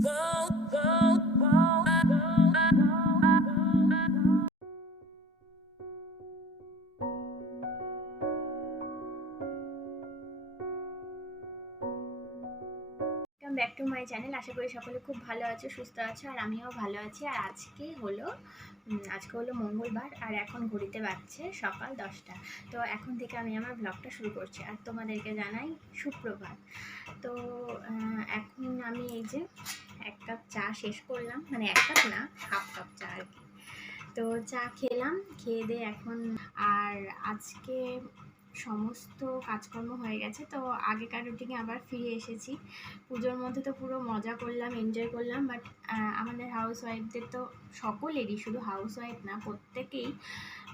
Back to my channel. আশা করি সকলে খুব ভালো আছো, সুস্থ আছো, আর আমিও ভালো আছি। আর আজকে হলো মঙ্গলবার, আর এখন ঘড়িতে বাজছে সকাল 10টা। তো এখন থেকে আমি আমার ব্লগটা শুরু করছি, আর তোমাদেরকে জানাই সুপ্রভাত। তো এখন আমি এই যে 1 কাপ চা শেষ করলাম, মানে 1 কাপ না, হাফ কাপ চা আর কি। তো চা খেলাম, খেয়ে দিয়ে এখন আর আজকে সমস্ত কাজকর্ম হয়ে গেছে। তো আগেকার রুটিনে আবার ফিরে এসেছি। পুজোর মধ্যে তো পুরো মজা করলাম, এনজয় করলাম, বাট আমাদের হাউস ওয়াইফদের তো সকলেরই, শুধু হাউস ওয়াইফ না, প্রত্যেকেই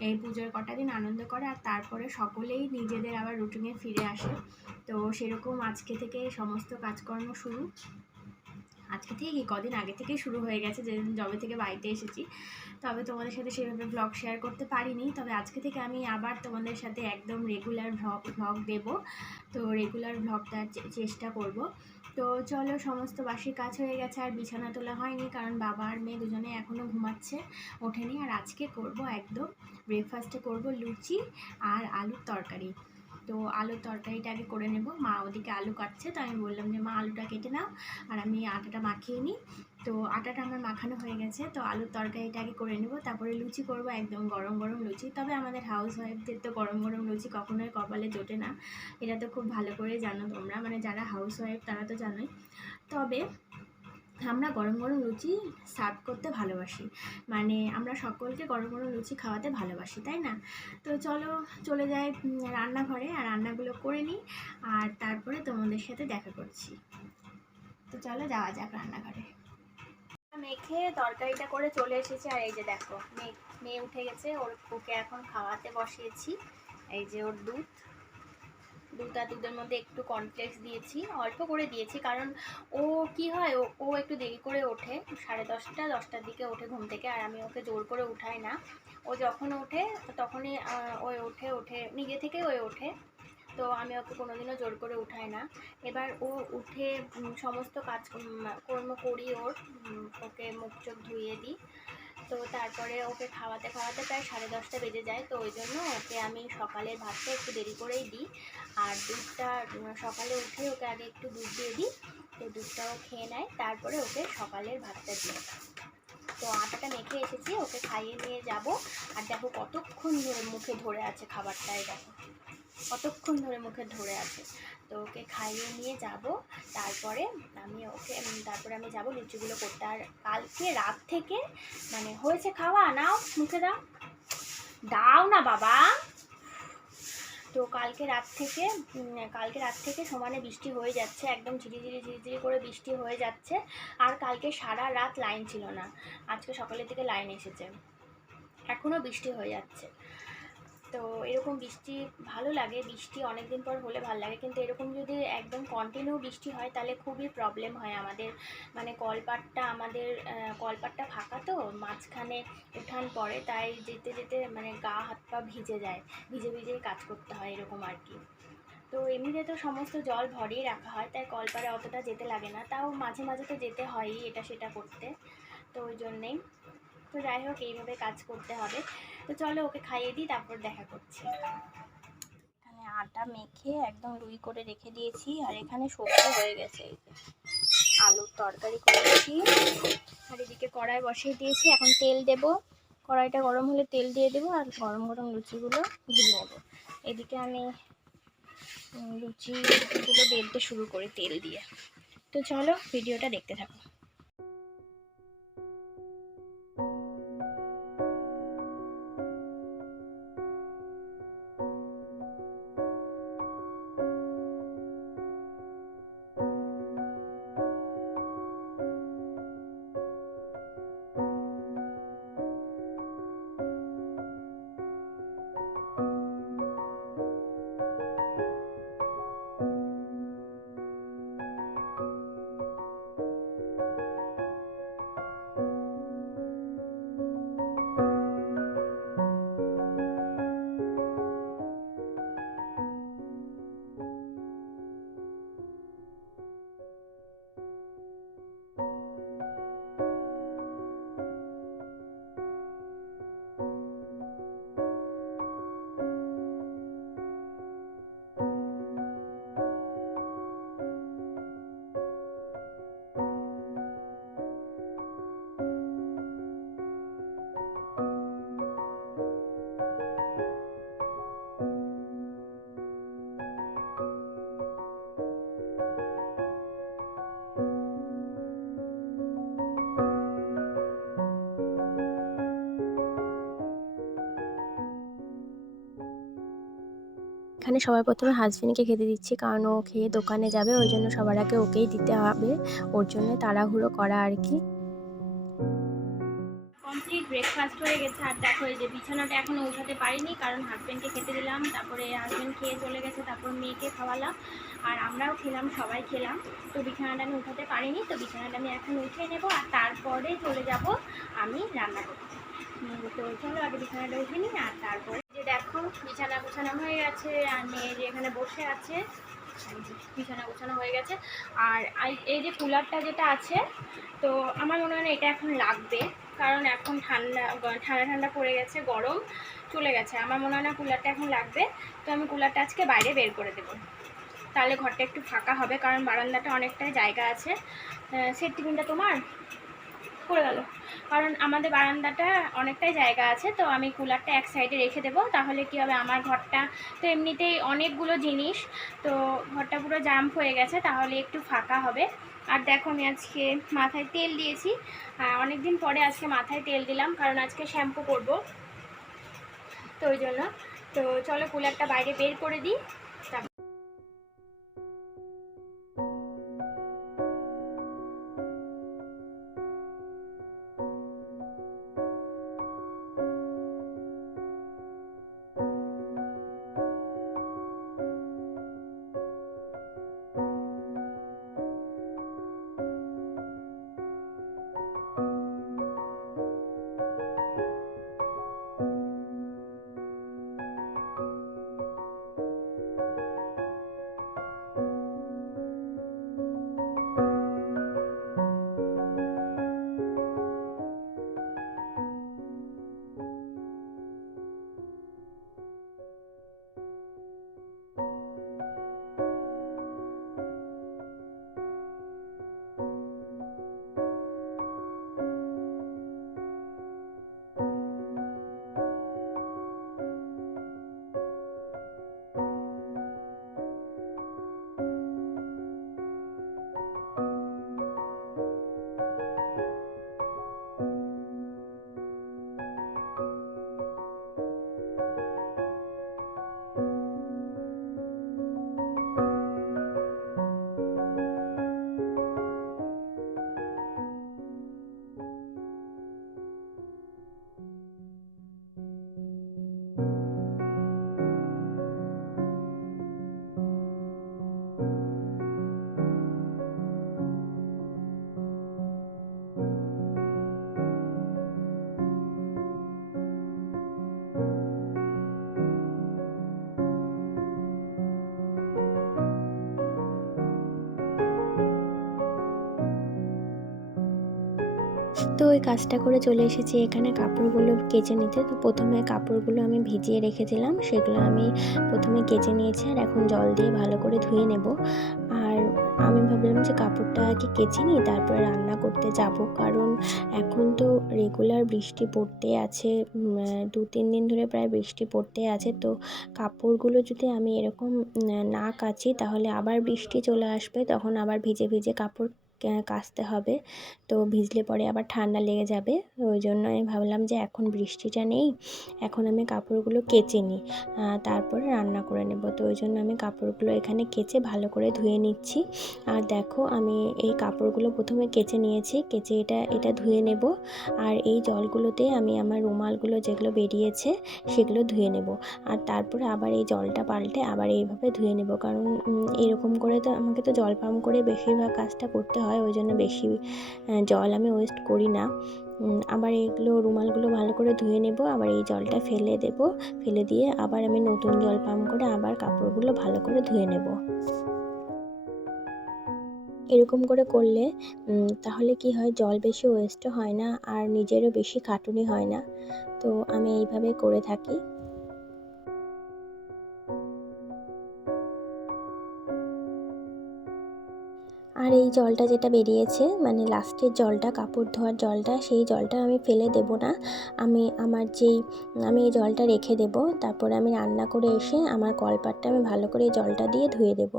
এই পুজোর কটা দিন আনন্দ করে, আর তারপরে সকলেই নিজেদের আবার রুটিনে ফিরে আসে। তো সেরকম আজকে থেকে সমস্ত কাজকর্ম শুরু। আজকে থেকে কি, কদিন আগে থেকেই শুরু হয়ে গেছে, যেদিন জবে থেকে বাড়িতে এসেছি। তবে তোমাদের সাথে সেভাবে ব্লগ শেয়ার করতে পারিনি। তবে আজকে থেকে আমি আবার তোমাদের সাথে একদম রেগুলার ব্লগ দেব। তো রেগুলার ব্লগটা চেষ্টা করব। তো চলো, সমস্ত বাসি কাজ হয়ে গেছে, আর বিছানা তোলা হয়নি, কারণ বাবা আর মেয়ে দুজনে এখনও ঘুমাচ্ছে, ওঠেনি। আর আজকে করব একদম ব্রেকফাস্টে করব লুচি আর আলুর তরকারি। তো আলুর তরকারিটা আগে করে নেব। মা ওদিকে আলু কাটছে, তো আমি বললাম যে মা আলুটা কেটে নাও, আর আমি আটাটা মাখিয়ে নিই। তো আটাটা আমার মাখানো হয়ে গেছে, তো আলুর তরকারিটা আগে করে নেব, তারপরে লুচি করব, একদম গরম গরম লুচি। তবে আমাদের হাউস ওয়াইফদের তো গরম গরম লুচি কখনোই কপালে জোটে না, এটা তো খুব ভালো করে জানো তোমরা, মানে যারা হাউস ওয়াইফ তারা তো জানোই। তবে আমরা গরম গরম লুচি সার্ভ করতে ভালোবাসি, মানে আমরা সকলকে গরম গরম লুচি খাওয়াতে ভালোবাসি, তাই না? তো চলো, চলে যাই রান্নাঘরে, আর রান্নাগুলো করে নিই, আর তারপরে তোমাদের সাথে দেখা করছি। তো চলো যাওয়া যাক রান্নাঘরে। মেখে তরকারিটা করে চলে এসেছি, আর এই যে দেখো মেয়ে উঠে গেছে, ওকে এখন খাওয়াতে বসিয়েছি। এই যে ওর দুধের মধ্যে একটু কর্নফ্লেক্স দিয়েছি, অল্প করে দিয়েছি, কারণ ও কি হয়, ও একটু দেরি করে ওঠে, 10:30-10টার দিকে ওঠে ঘুম থেকে, আর আমি ওকে জোর করে উঠাই না। ও যখন ওঠে তখনই ও ওঠে নিজে থেকে, ওঠে। তো আমি ওকে কোনোদিনও জোর করে উঠাই না। এবার ও উঠে সমস্ত কাজকর্ম করি, ওকে মুখ চোখ ধুইয়ে দিই। তো তারপরে ওকে খাওয়াতে খাওয়াতে প্রায় 10:30 বেজে যায়। তো ওই জন্য ওকে আমি সকালের ভাতটা একটু দেরি করেই দিই, আর দুধটা সকালে উঠে ওকে আগে একটু দুধ দিয়ে দিই, তো দুধটাও খেয়ে নেয়, তারপরে ওকে সকালের ভাতটা দিই। তো আটাটা মেখে এসেছি, ওকে খাইয়ে নিয়ে যাব। আর দেখো কতক্ষণ ধরে মুখে ধরে আছে খাবারটাই, দেখো কতক্ষণ ধরে মুখে ধরে আছে। তো ওকে খাইয়ে নিয়ে যাব, তারপরে আমি যাব লুচিগুলো করতে। আর কালকে রাত থেকে মানে হয়েছে খাওয়া, নাও মুখে দাও, দাও না বাবা। তো কালকে রাত থেকে সমানে বৃষ্টি হয়ে যাচ্ছে, একদম ঝিরিঝিরি করে বৃষ্টি হয়ে যাচ্ছে। আর কালকে সারা রাত লাইন ছিল না, আজকে সকালের দিকে লাইন এসেছে, এখনও বৃষ্টি হয়ে যাচ্ছে। তো এরকম বৃষ্টি ভালো লাগে, বৃষ্টি অনেক দিন পর হলে ভালো লাগে, কিন্তু এরকম যদি একদম কন্টিনিউ বৃষ্টি হয় তাহলে খুবই প্রবলেম হয় আমাদের, মানে কলপাটটা ফাঁকা, তো মাঝখানে উঠান পড়ে, তাই যেতে যেতে মানে গা হাত পা ভিজে যায়, ভিজে কাজ করতে হয়, এরকম আর কি। তো এমনিতে তো সমস্ত জল ভরেই রাখা হয়, তাই কলপাড়ে অতটা যেতে লাগে না, তাও মাঝে মাঝে তো যেতে হয়ই এটা সেটা করতে, তো ওই জন্যেই। তো যাই হোক, এইভাবে কাজ করতে হবে। তো চলো ওকে খাইয়ে দিই, তারপর দেখা করছি। এখানে আটা মেখে একদম লুই করে রেখে দিয়েছি, আর এখানে সবজি হয়ে গেছে, এই যে আলুর তরকারি করেছি, আর এদিকে কড়াই বসিয়ে দিয়েছি, এখন তেল দেব। কড়াইটা গরম হলে তেল দিয়ে দেবো, আর গরম গরম লুচিগুলো ভেজে নেব। এদিকে আমি লুচিগুলো বেলতে শুরু করি তেল দিয়ে। তো চলো ভিডিওটা দেখতে থাকো। এখানে সবার প্রথমে হাজবেন্ডকে খেতে দিচ্ছি, কারণ ও খেয়ে দোকানে যাবে, ওই জন্য সবার আগে ওকেই দিতে হবে, ওর জন্য তাড়াহুড়ো করা আর কি। কমপ্লিট ব্রেকফাস্ট হয়ে গেছে। আর দেখো এই যে বিছানাটা এখনও উঠাতে পারিনি, কারণ হাজব্যান্ডকে খেতে দিলাম, তারপরে হাজব্যান্ড খেয়ে চলে গেছে, তারপর মেয়েকে খাওয়ালাম আর আমরাও খেলাম, সবাই খেলাম। তো বিছানাটা আমি উঠাতে পারিনি, তো বিছানাটা আমি এখন উঠিয়ে নেব আর তারপরে চলে যাব আমি রান্না করতে। তো চলো আগে বিছানাটা উঠে নিই আর তারপরে যে দেখো বিছানা গোছানো হয়ে গেছে আর মেয়ে যে এখানে বসে আছে, বিছানা গোছানো হয়ে গেছে। আর এই যে কুলারটা যেটা আছে, তো আমার মনে হয় না এটা এখন লাগবে, কারণ এখন ঠান্ডা ঠান্ডা ঠান্ডা পড়ে গেছে, গরম চলে গেছে, আমার মনে হয় না কুলারটা এখন লাগবে। তো আমি কুলারটা আজকে বাইরে বের করে দেবো, তাহলে ঘরটা একটু ফাঁকা হবে, কারণ বারান্দাটা অনেকটাই জায়গা আছে। সেট টিফিনটা তোমার পড়ে গেল, কারণ আমাদের বারান্দাটা অনেকটাই জায়গা আছে, তো আমি কুলারটা এক সাইডে রেখে দেবো, তাহলে কি হবে আমার ঘরটা তো এমনিতেই অনেকগুলো জিনিস, তো ঘরটা পুরো জাম্প হয়ে গেছে, তাহলে একটু ফাঁকা হবে। আর দেখো আমি আজকে মাথায় তেল দিয়েছি, অনেক দিন পরে আজকে মাথায় তেল দিলাম, কারণ আজকে শ্যাম্পু করব, তো ওই জন্য। তো চলো কুলারটা বাইরে বের করে দিই। তো ওই কাজটা করে চলে এসেছি এখানে কাপড়গুলো কেচে নিতে। তো প্রথমে কাপড়গুলো আমি ভিজিয়ে রেখেছিলাম, সেগুলো আমি প্রথমে কেচে নিয়েছি আর এখন জল দিয়ে ভালো করে ধুয়ে নেব। আর আমি ভাবলাম যে কাপড়টা আগে কেচে নিই, তারপরে রান্না করতে যাব, কারণ এখন তো রেগুলার বৃষ্টি পড়তে আছে, 2-3 দিন ধরে প্রায় বৃষ্টি পড়তে আছে। তো কাপড়গুলো যদি আমি এরকম না কাচি, তাহলে আবার বৃষ্টি চলে আসবে, তখন আবার ভিজে ভিজে কাপড় কাচতে হবে, তো ভিজলে পরে আবার ঠান্ডা লেগে যাবে। ওই জন্য আমি ভাবলাম যে এখন বৃষ্টিটা নেই, এখন আমি কাপড়গুলো কেচে নিই, তারপরে রান্না করে নেব। তো ওই জন্য আমি কাপড়গুলো এখানে কেচে ভালো করে ধুয়ে নিচ্ছি। আর দেখো আমি এই কাপড়গুলো প্রথমে কেচে নিয়েছি, কেচে এটা ধুয়ে নেব। আর এই জলগুলোতে আমি আমার রুমালগুলো যেগুলো বেরিয়েছে সেগুলো ধুয়ে নেব, আর তারপরে আবার এই জলটা পাল্টে আবার এইভাবে ধুয়ে নেব, কারণ এরকম করে তো আমাকে তো জল পাম্প করে বেশিরভাগ কাজটা করতে হয়, ওই জন্য বেশি জল আমি ওয়েস্ট করি না। আবার এগুলো রুমালগুলো ভালো করে ধুয়ে নেব, আবার এই জলটা ফেলে দেব, ফেলে দিয়ে আবার আমি নতুন জল পাম্প করে আবার কাপড়গুলো ভালো করে ধুয়ে নেব। এরকম করে করলে তাহলে কি হয়, জল বেশি ওয়েস্টও হয় না আর নিজেরও বেশি খাটুনি হয় না। তো আমি এইভাবে করে থাকি। আর এই জলটা যেটা বেরিয়েছে, মানে লাস্টের জলটা, কাপড় ধোয়ার জলটা, সেই জলটা আমি ফেলে দেব না। আমি এই জলটা রেখে দেব, তারপরে আমি রান্না করে এসে আমার কলপাটটা আমি ভালো করে এই জলটা দিয়ে ধুয়ে দেব।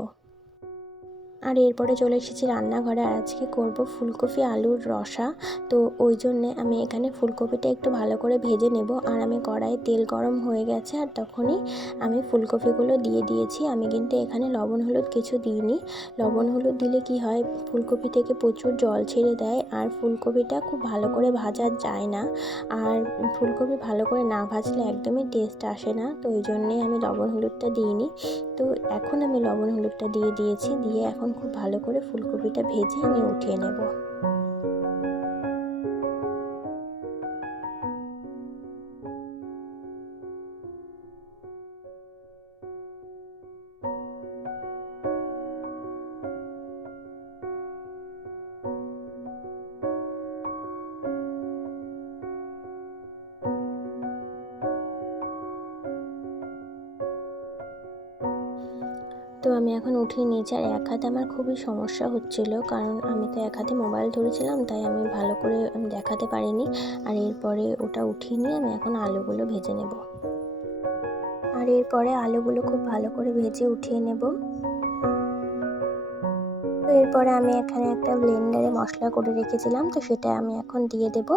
আর এরপরে চলে এসেছি রান্নাঘরে। আর আজকে করব ফুলকপি আলুর রসা। তো ওই জন্যে আমি এখানে ফুলকপিটা একটু ভালো করে ভেজে নেব। আর আমি কড়াইয়ে তেল গরম হয়ে গেছে আর তখনই আমি ফুলকপিগুলো দিয়ে দিয়েছি। আমি কিন্তু এখানে লবণ হলুদ কিছু দিইনি। লবণ হলুদ দিলে কি হয়, ফুলকপি থেকে প্রচুর জল ছেড়ে দেয় আর ফুলকপিটা খুব ভালো করে ভাজা যায় না। আর ফুলকপি ভালো করে না ভাজলে একদমই টেস্ট আসে না। তো ওই জন্যেই আমি লবণ হলুদটা দিইনি। তো এখন আমি লবণ হলুদটা দিয়ে দিয়েছি, দিয়ে এখন খুব ভালো করে ফুলকপিটা ভেজে আমি উঠিয়ে নেব। তো আমি এখন উঠিয়ে নিয়েছি। আর এক হাতে আমার খুবই সমস্যা হচ্ছিল, কারণ আমি তো এক হাতে মোবাইল ধরেছিলাম, তাই আমি ভালো করে দেখাতে পারিনি। আর এরপরে ওটা উঠিয়ে নিয়ে আমি এখন আলুগুলো ভেজে নেব। আর এরপরে আলুগুলো খুব ভালো করে ভেজে উঠিয়ে নেব। তো এরপরে আমি এখানে একটা ব্লেন্ডারে মশলা করে রেখেছিলাম, তো সেটা আমি এখন দিয়ে দেব।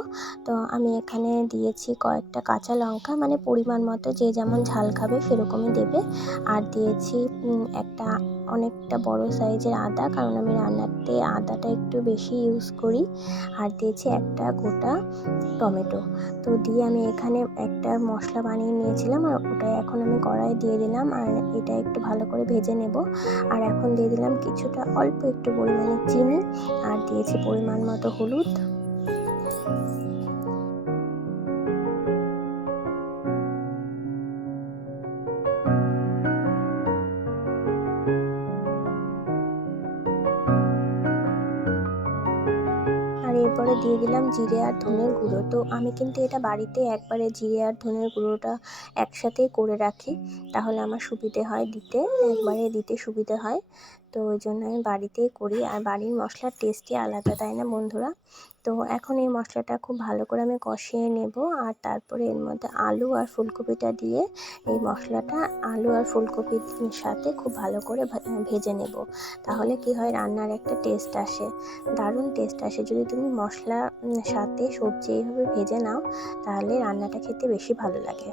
তো আমি এখানে দিয়েছি কয়েকটা কাঁচা লঙ্কা, মানে পরিমাণ মতো যে যেমন ঝাল খাবে সেরকমই দেবে। আর দিয়েছি একটা অনেকটা বড় সাইজের আদা, কারণ আমি রান্নাতে আদাটা একটু বেশি ইউজ করি। আর দিয়েছি একটা গোটা টমেটো। তো দিয়ে আমি এখানে একটা মশলা বানিয়ে নিয়েছিলাম, আর ওটা এখন আমি কড়াইয়ে দিয়ে দিলাম। আর এটা একটু ভালো করে ভেজে নেব। আর এখন দিয়ে দিলাম কিছুটা অল্প একটু পরিমাণে চিনি, আর দিয়েছি পরিমাণ মতো হলুদ। আর এরপরে দিয়ে দিলাম জিরে আর ধনের গুঁড়ো। তো আমি কিন্তু এটা বাড়িতে একবারে জিরে আর ধনের গুঁড়োটা একসাথেই করে রাখি, তাহলে আমার সুবিধে হয় দিতে, একবারে দিতে সুবিধে হয়। তো ওই জন্য আমি বাড়িতেই করি। আর বাড়ির মশলার টেস্টই আলাদা, তাই না বন্ধুরা? তো এখন এই মশলাটা খুব ভালো করে আমি কষিয়ে নেব। আর তারপরে এর মধ্যে আলু আর ফুলকপিটা দিয়ে এই মশলাটা আলু আর ফুলকপির সাথে খুব ভালো করে ভেজে নেব। তাহলে কি হয়, রান্নার একটা টেস্ট আসে, দারুণ টেস্ট আসে। যদি তুমি মশলা সাথে সবজি এইভাবে ভেজে নাও, তাহলে রান্নাটা খেতে বেশি ভালো লাগে।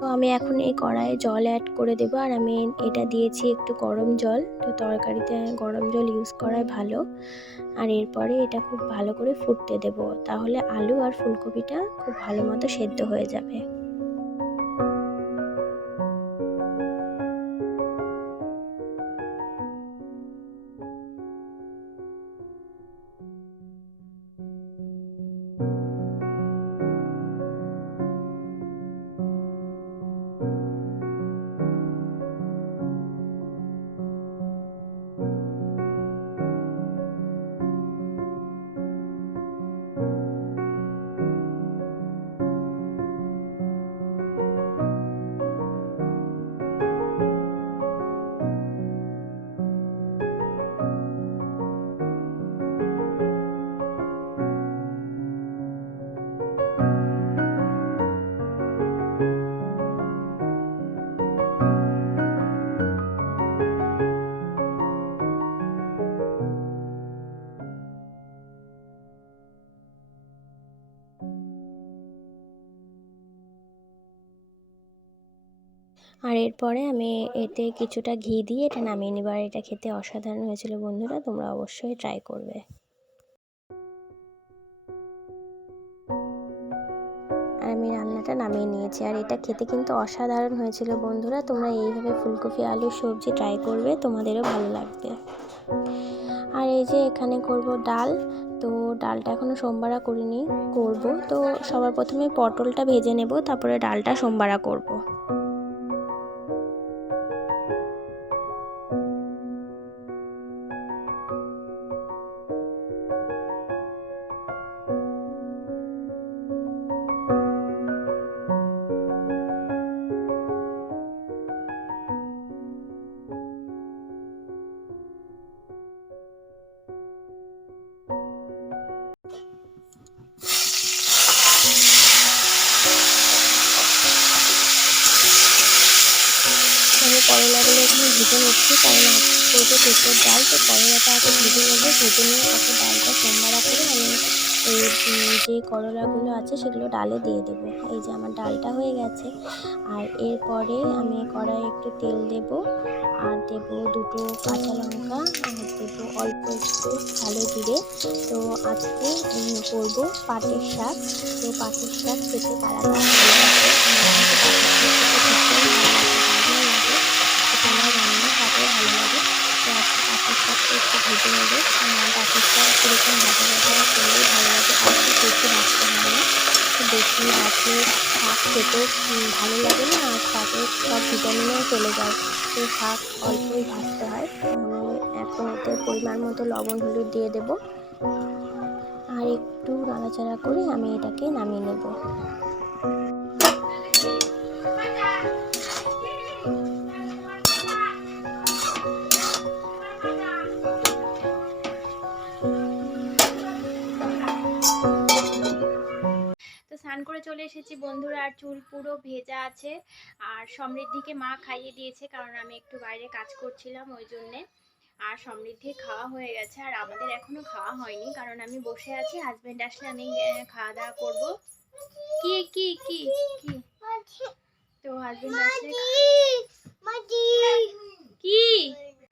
তো আমি এখন এই কড়াইয়ে জল অ্যাড করে দেবো। আর আমি এটা দিয়েছি একটু গরম জল। তো তরকারিতে গরম জল ইউজ করাই ভালো। আর এরপরে এটা খুব ভালো করে ফুটতে দেব, তাহলে আলু আর ফুলকপিটা খুব ভালো মতো সেদ্ধ হয়ে যাবে। আর এরপরে আমি এতে কিছুটা ঘি দিয়ে এটা নামিয়ে নেব। আর এটা খেতে অসাধারণ হয়েছিল বন্ধুরা, তোমরা অবশ্যই ট্রাই করবে। আর আমি রান্নাটা নামিয়ে নিয়েছি। আর এটা খেতে কিন্তু অসাধারণ হয়েছিল বন্ধুরা, তোমরা এইভাবে ফুলকপি আলুর সবজি ট্রাই করবে, তোমাদেরও ভালো লাগবে। আর এই যে এখানে করব ডাল। তো ডালটা এখনও সোমবারা করিনি, করব। তো সবার প্রথমে পটলটা ভেজে নেব, তারপরে ডালটা সোমবারা করব। আমি করলাগুলো এখানে ভেজে নিচ্ছি, কারণ আজকে করবো পেঁপের ডাল। তো করলাটা আগে ভেজে নেবো, ভেজে নিয়ে তারপর ডালটা সোমবারা করে আমি এই যে করলাগুলো আছে সেগুলো ডালে দিয়ে দেবো। এই যে আমার ডালটা হয়ে গেছে। আর এরপরে আমি কড়াইয়ে একটু তেল দেব, আর দেব দুটো কাঁচা লঙ্কা, আর দেব অল্প একটু কালো জিরে। তো আজকে করবো পাটের শাক। তো পাটের শাক খেতে কারা কারা ভালোবাসে, আমার কিন্তু পাটের শাক খেতে ভীষণ ভালো লাগে, দারুণ লাগে। তো আমার রান্না সবাই ভালো লাগে। তো আজকে পাটের শাকটা একটু ভেজে নেবো। পাটের শাক এরকম ভাজা ভাজা করলেই ভালো লাগে, আর একটু বেশি ভাজতে হবে না। তো বেশি ভাজলে শাক খেতেও ভালো লাগে না, আর শাকের সব ভিটামিনও চলে যায়। তো শাক অল্পই ভাজতে হয়। তো আমি এখন এতে পরিমাণ মতো লবণ হলুদ দিয়ে দেব, আর একটু নাড়াচাড়া করে আমি এটাকে নামিয়ে নেব। তো স্নান করে চলে এসেছি বন্ধুরা, আর চুল পুরো ভেজা আছে। আর সমৃদ্ধিকে মা খাইয়ে দিয়েছে, কারণ আমি একটু বাইরে কাজ করছিলাম ওই জন্যে। আর সমৃদ্ধি খাওয়া হয়ে গেছে, আর আমাদের এখনো খাওয়া হয়নি, কারণ আমি বসে আছি। হাজবেন্ড আসলে আমি খাওয়া দাওয়া করবো। কি কি কি কি তো হাজবেন্ড আসলে কি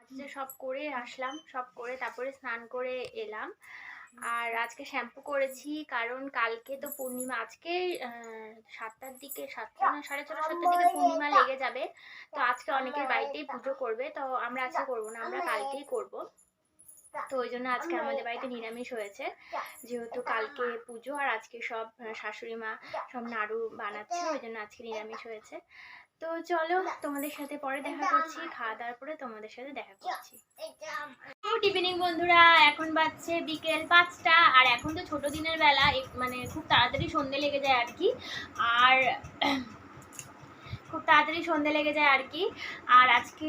আজকে সব করে আসলাম, সব করে তারপরে স্নান করে এলাম। আর আজকে শ্যাম্পু করেছি, কারণ কালকে তো পূর্ণিমা। আজকে 7টার দিকে, 7টা না 6:30 7টার দিকে পূর্ণিমা লেগে যাবে। তো আজকে অনেকের বাড়িতেই পুজো করবে, তো আমরা আজকে করবো না, আমরা কালকেই করব। তো ওই জন্য আজকে আমাদের বাড়িতে নিরামিষ হয়েছে, যেহেতু কালকে পুজো আর আজকে সব শাশুড়ি মা সব নাড়ু বানাচ্ছে, ওই জন্য আজকে নিরামিষ হয়েছে। তো চলো, তোমাদের সাথে পরে দেখা করছি, খাওয়া দাওয়ার পরে তোমাদের সাথে দেখা করছি। গুড ইভিনিং বন্ধুরা, এখন বাজছে বিকেল 5টা। আর এখন তো ছোট দিনের বেলা, মানে খুব তাড়াতাড়ি সন্ধে লেগে যায় আর কি। আর খুব তাড়াতাড়ি সন্ধে লেগে যায় আর কি। আর আজকে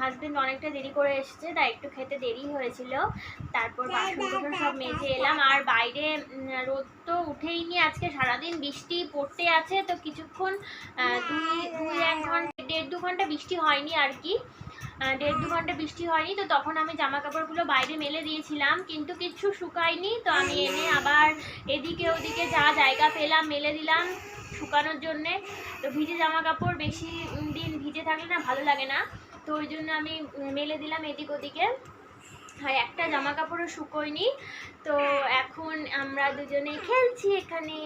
হাজবেন্ড অনেকটা দেরি করে এসেছে, তাই একটু খেতে দেরি হয়েছিল। তারপর বাসন সব মেজে এলাম। আর বাইরে রোদ তো উঠেই নি, আজকে সারাদিন বৃষ্টি পড়তে আছে। তো কিছুক্ষণ 1.5-2 ঘন্টা বৃষ্টি হয়নি আর কি। 1.5-2 ঘন্টা বৃষ্টি হয়নি। তো তখন আমি জামা কাপড়গুলো বাইরে মেলে দিয়েছিলাম, কিন্তু কিছু শুকায়নি। তো আমি এনে আবার এদিকে ওদিকে যা জায়গা পেলাম মেলে দিলাম শুকানোর জন্যে। তো ভিজে জামা কাপড় বেশি দিন ভিজে থাকলে না ভালো লাগে না, তো ওই জন্য আমি মেলে দিলাম এদিক ওদিকে। আর একটা জামা কাপড়ও শুকোয়নি। তো এখন আমরা দুজনে খেলছি এখানে।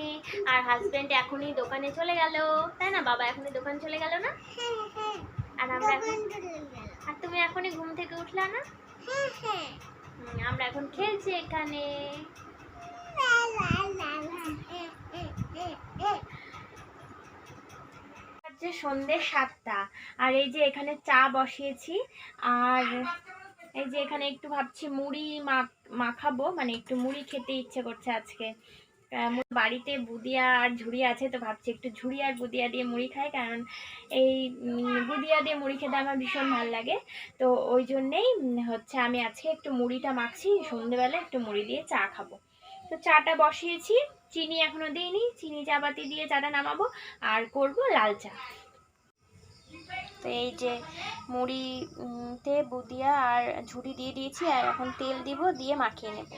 আর হাজবেন্ড এখনই দোকানে চলে গেল, তাই না বাবা? এখনই দোকান চলে গেল না? আর আমরা এখন, আর তুমি এখনই ঘুম থেকে উঠলা না? আমরা এখন খেলছি এখানে। সন্ধ্যে 7টা। আর এই যে এখানে চা বসিয়েছি, আর এই যে এখানে একটু ভাবছি মুড়ি মাখাবো, মানে একটু মুড়ি খেতে ইচ্ছে করছে আজকে। বাড়িতে বুদিয়া আর ঝুড়ি আছে, তো ভাবছি একটু ঝুড়ি আর বুদিয়া দিয়ে মুড়ি খাই, কারণ এই বুদিয়া দিয়ে মুড়ি খেতে আমার ভীষণ ভালো লাগে। তো ওই জন্যেই হচ্ছে আমি আজকে একটু মুড়িটা মাখছি, সন্ধ্যেবেলা একটু মুড়ি দিয়ে চা খাবো। তো চাটা বসিয়েছি, চিনি এখনো দিইনি, চিনি চাপাতি দিয়ে চাটা নামাবো, আর করব লাল চা। তো এই যে মুড়িতে বুদিয়া আর ঝুড়ি দিয়ে দিয়েছি, আর এখন তেল দিব, দিয়ে মাখিয়ে নেব।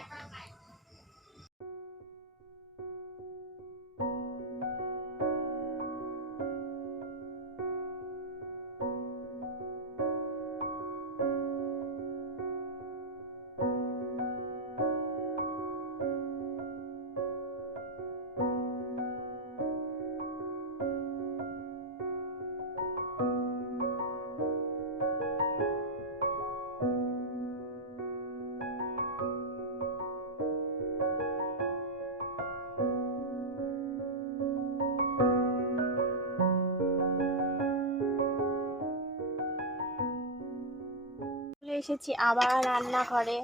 এসেছি আবার রান্নাঘরে।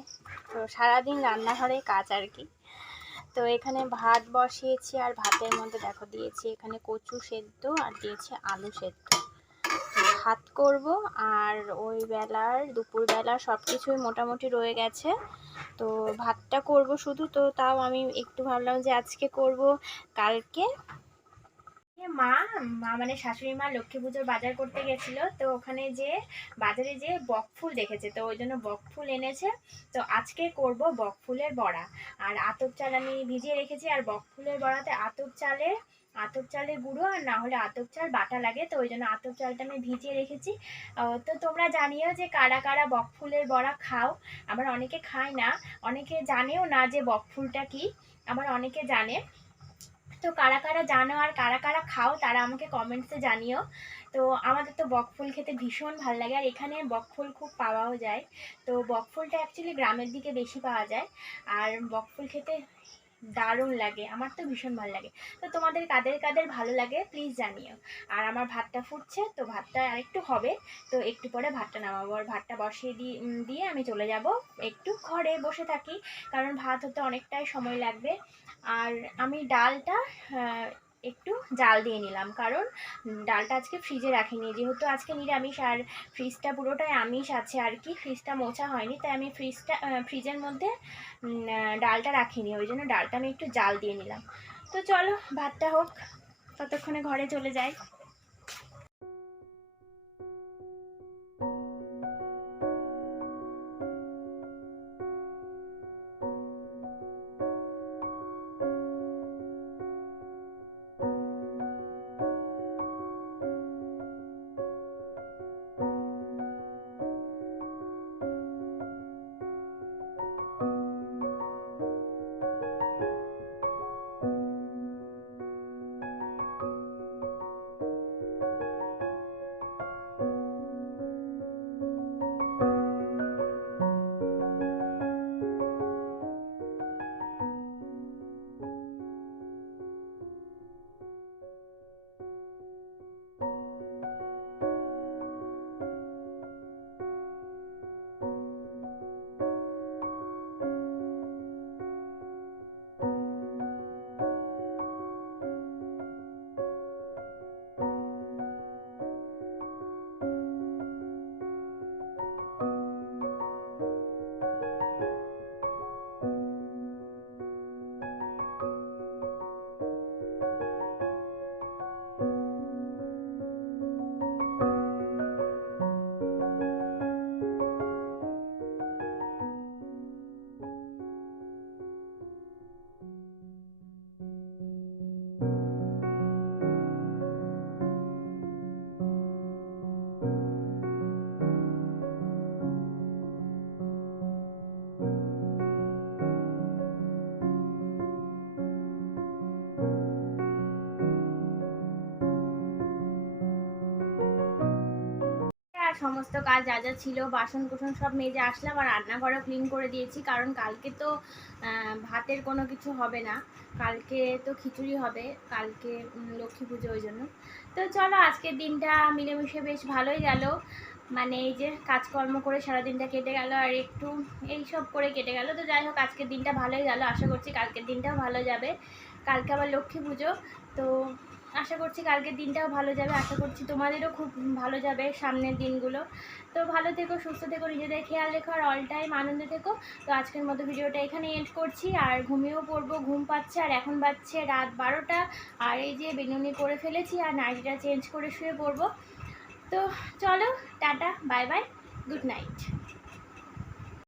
তো সারাদিন রান্নাঘরেই কাজ আর কি। তো এখানে ভাত বসিয়েছি আর ভাতের মধ্যে দেখো দিয়েছি এখানে কচু সেদ্ধ আর দিয়েছি আলু সেদ্ধ। ভাত করব আর ওই বেলার দুপুরবেলা সব কিছুই মোটামুটি রয়ে গেছে। তো ভাতটা করব শুধু, তো তাও আমি একটু ভাবলাম যে আজকে করব, কালকে মা মানে শাশুড়ি মা লক্ষ্মী পুজোর বাজার করতে গেছিল। তো ওখানে যে বাজারে যে বকফুল দেখেছে, তো ওই জন্য বকফুল এনেছে। তো আজকে করব বকফুলের বড়া। আর আতপ চাল আমি ভিজিয়ে রেখেছি, আর বকফুলের বড়াতে আতপ চালের গুঁড়ো আর না হলে আতপ চাল বাটা লাগে, তো ওই জন্য আতপ চালটা আমি ভিজিয়ে রেখেছি। তো তোমরা জানিও যে কারা কারা বকফুলের বড়া খাও। আবার অনেকে খায় না, অনেকে জানেও না যে বকফুলটা কি, আবার অনেকে জানে। তো কারা কারা জানো আর কারা কারা খাও তারা আমাকে কমেন্টসে জানিও। তো আমাদের তো বকফুল খেতে ভীষণ ভালো লাগে, আর এখানে বকফুল খুব পাওয়াও যায়। তো বকফুলটা অ্যাকচুয়ালি গ্রামের দিকে বেশি পাওয়া যায়, আর বকফুল খেতে দারুণ লাগে, আমার তো ভীষণ ভালো লাগে। তো তোমাদের কাদের কাদের ভালো লাগে প্লিজ জানিও। আর আমার ভাতটা ফুটছে, তো ভাতটা আরেকটু হবে, তো একটু পরে ভাতটা নামাবো। আর ভাতটা বসিয়ে দিয়ে আমি চলে যাব একটু ঘরে বসে থাকি, কারণ ভাত হতে অনেকটাই সময় লাগবে। আর আমি ডালটা একটু জাল দিয়ে নিলাম, কারণ ডালটা আজকে ফ্রিজে রাখিনি, যেহেতু আজকে নিরামিষ আর ফ্রিজটা পুরোটাই আমিষ আছে আর কি, ফ্রিজটা মোছা হয়নি, তাই আমি ফ্রিজের মধ্যে ডালটা রাখিনি, ওই জন্য ডালটা আমি একটু জাল দিয়ে নিলাম। তো চলো ভাতটা হোক, ততক্ষণে ঘরে চলে যাই। আর সমস্ত কাজ যা যা ছিল বাসন কুসন সব মেজে আসলাম, আর রান্নাঘরও ক্লিন করে দিয়েছি, কারণ কালকে তো ভাতের কোনো কিছু হবে না, কালকে তো খিচুড়ি হবে, কালকে লক্ষ্মী পুজো, ওই জন্য। তো চলো আজকের দিনটা মিলেমিশে বেশ ভালোই গেল, মানে এই যে কাজকর্ম করে সারাদিনটা কেটে গেল, আর একটু এইসব করে কেটে গেল। তো যাই হোক আজকের দিনটা ভালোই গেল, আশা করছি কালকের দিনটাও ভালো যাবে। কালকে আবার লক্ষ্মী পুজো, তো আশা করছি কালকের দিনটাও ভালো যাবে, আশা করছি তোমাদেরও খুব ভালো যাবে সামনের দিনগুলো। তো ভালো থেকো, সুস্থ থেকো, নিজেদের খেয়াল রেখো, আর অল টাইম আনন্দে থেকো। তো আজকের মতো ভিডিওটা এখানে এন্ড করছি, আর ঘুমিয়েও পড়বো, ঘুম পাচ্ছে, আর এখন বাজছে রাত 12টা। আর এই যে বেনুনি করে ফেলেছি, আর নাইটিটা চেঞ্জ করে শুয়ে পড়বো। তো চলো tata, bye bye, good night.